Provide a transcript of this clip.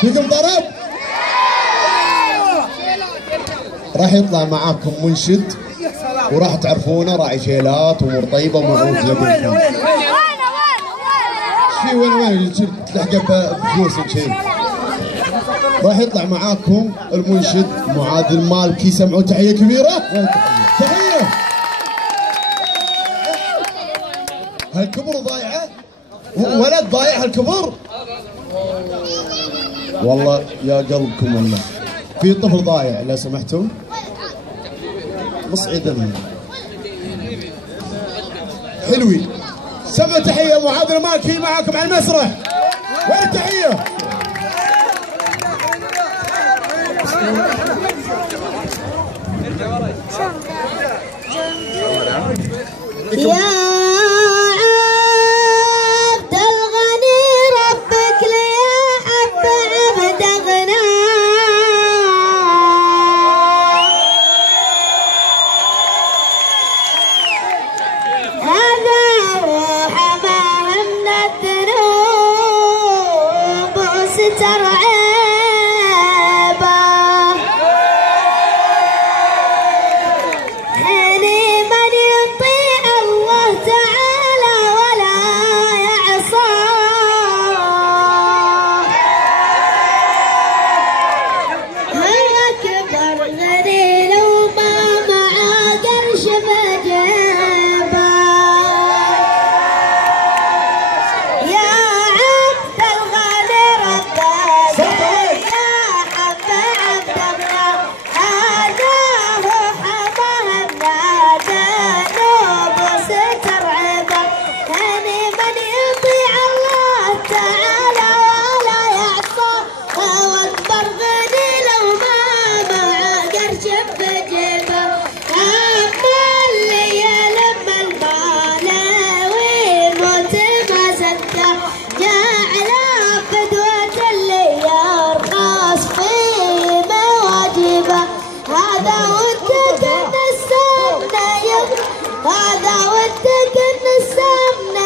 فيكم طرب؟ راح يطلع معاكم منشد وراح تعرفونه، راعي شيلات وامور طيبه ومعروف لديكم. وين تلحقه بفلوس وشي. راح يطلع معاكم المنشد معاذ المالكي، سمعوا تحيه كبيره. تحيه. هالكبر ضايعه؟ ولد ضايع هالكبر؟ والله يا قلبكم والله. في طفل ضايع لو سمحتم. مصعدا حلوي. سمعوا تحيه معاذ المالكي معاكم على المسرح. وين التحيه؟ يا عبد الغني ربك لي حب عبد غنى، هذا روحه ما من الذنوب وستر عيبه، هني من يطيع الله تعالى ولا يعصاه، هو أكبر غني لو ما معاه قرش بجيبه، يا عبد الغني ربك يا حب عبد الله، هذا هو حمانا ذنوب وستر عيبه، هني من يطيع الله تعالى ولا يعصاه، هو أكبر غني لو ما معاه قرش بجيبه، أما اللي يلم المال ويموت ما زده، جعل فدوة اللي يرخص في مواجبه، هذا ودك ان السمنه هذا ودك ان السمنه